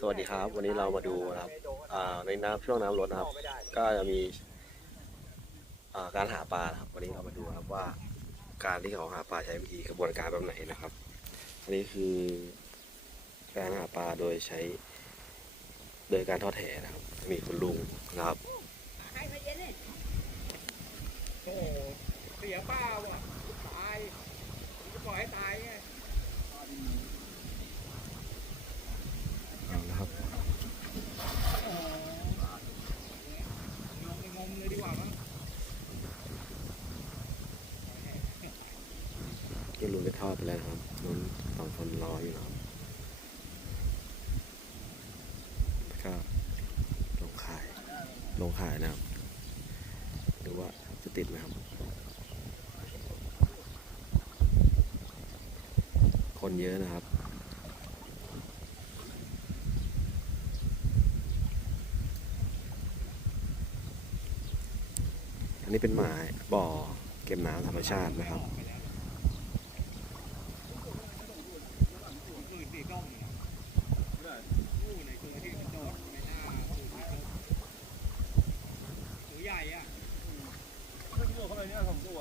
สวัสดีครับ วันนี้เรามาดูนะครับอ่าในน้ำช่วงน้ำลดนะครับ ก็จะมีอ่าการหาปลาครับ วันนี้เรามาดูนะครับว่า การที่เขาหาปลาใช้วิธีกระบวนการแบบไหนนะครับ อันนี้คือการหาปลาโดยใช้ โดยการทอดแหนะครับ มีคุณลุงนะครับโอ้โหเสียเป้าอะจะปล่อยให้ตายไง นะครับ งมงมเลยดีกว่ามั้ง ที่ลุงได้ทอดไปแล้วนะครับลุงสองคนรออยู่นะครับแล้วก็ลงขาย ลงขายนะครับ ดูว่าจะติดไหมครับ คนเยอะนะครับอันนี้เป็นหมายบ่อเก็บน้ำธรรมชาตินะครับ อื่นสี่กล้องเนี่ยอู้ในตัวที่มันโดดไม่น่าอู้สี่กล้องตัวใหญ่อะ ตัวเข้าไปเนี่ยสองตัว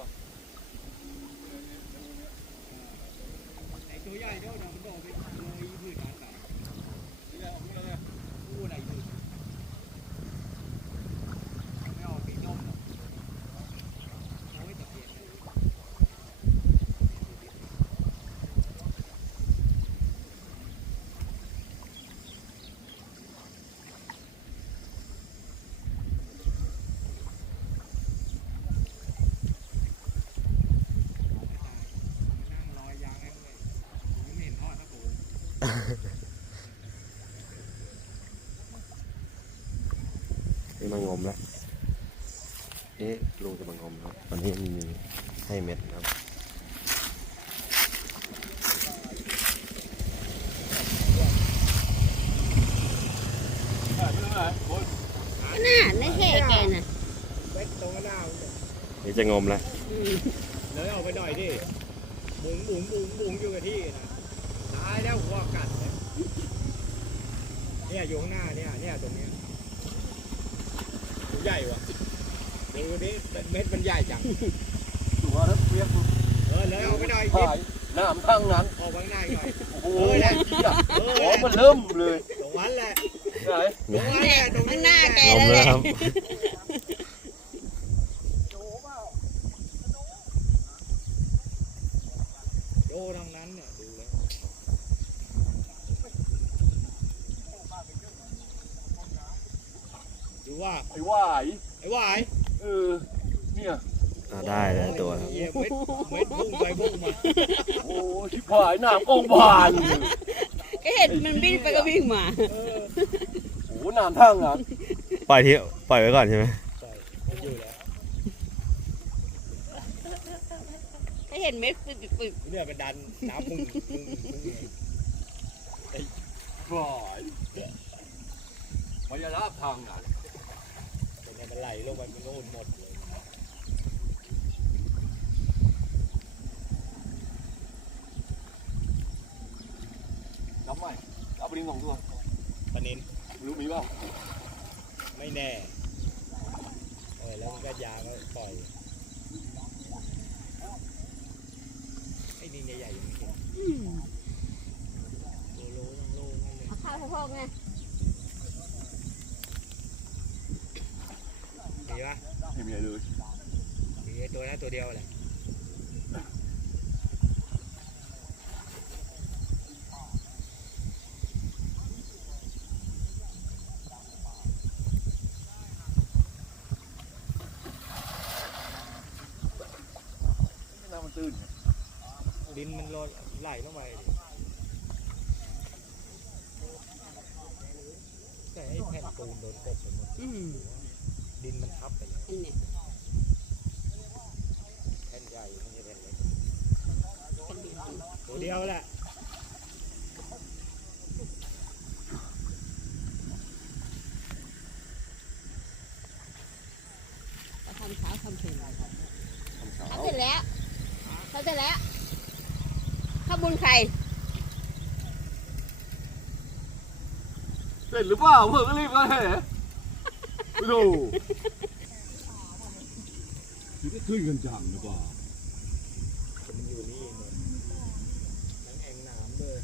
ไอตัวใหญ่โดดมันโดดไปเลยพื้นนั้นไหน นี่แหละผมนี่เลย อู้ไหนพื้นไม่เอาสีส้มหรอกโอ้ยแต่เปลี่ยนเลย มานั่งรอยยางให้เลยผมไม่เห็นทอดนะผม นี่มางมแล้วนี่ลุงจะมางมครับวันนี้มีให้เม็ดนะครับอ่าไม่เป็นไรโอ้ยน่าในแห่แกน่ะเบ็ดตรงกระดาวเนี่ยนี่จะงมแล้วอืมเลยออกไปหน่อยดิหมุนหมุนหมุนหมุนอยู่กับที่นะ ตายแล้วหัวกัดเลยเนี่ยอยู่ข้างหน้าเนี่ยเนี่ยตรงเนี้ยตัวใหญ่ว่ะดูดิเม็ดมันใหญ่จังตัวนั้นเปียกเออเลยออกไปหน่อยถ่ายน้ำทั้งนั้นออกไปข้างหน้าอีกหน่อยโอ้โหเหี้ยเอโอ้อมันเริ่มเลยตรงนั้นแหละไหนตรงนั้นแหละตรงข้างหน้าแกงมแล้วแล้วแหละครับโยทางนั้นเนี่ยดูแล้ว ว่าไอ้หวายไอ้หวายเออเนี่ยอ่าได้แล้วตัวครับ เหี้ยเม็ดเม็ดพุ่งไปพุ่งมาโอ้ชิบหายน้ำกองบานก็เห็นมันวิ่งไปก็วิ่งมาเออโอ้น้ำทั้งนั้นปล่อยที่ปล่อยไว้ก่อนใช่ไหมใช่อยู่แล้วก็เห็นเม็ดปึกปึกเนี่ยเป็นดันน้ำพุ่งพุ่งพุ่งหวายมันจะรับทางนั้นเป็นไง มันไหลลงไปมันโน่นหมดเลยน้ำใหม่เอาไปดิ้งสองตัวปลานินรู้มีเปล่าไม่แน่เออแล้วมันก็ยางก็ปล่อยไอ้นี่เนี่ใหญ่ยังไม่เห็นอืมโลโลต้งโลนั่นเลยข้าวพอกไง มีปะ ไม่มีอะไรเลยมีไอ้ตัวนั้นตัวเดียวแหละน้ำมันตื้นดินมันโลไหลลงไปดิแต่ไอ้แผ่นปูนโดนกบไปหมดอืม ดินมันทับไปแล้วอันเนี้ยแผ่นใหญ่ไม่ใช่แผ่นเล็กเป็นดินดินตัวเดียวแหละเขาทำเช้าทำเย็นทำเช้าทำเสร็จแล้วทำเสร็จแล้วข้าวบุญใครเสร็จหรือเปล่าเพิ่งก็รีบมาแห่ ดูมันก็ขึ้นกันจังนเปล่ามันอยู่นี่ทั้งแอ่งน้ำเลย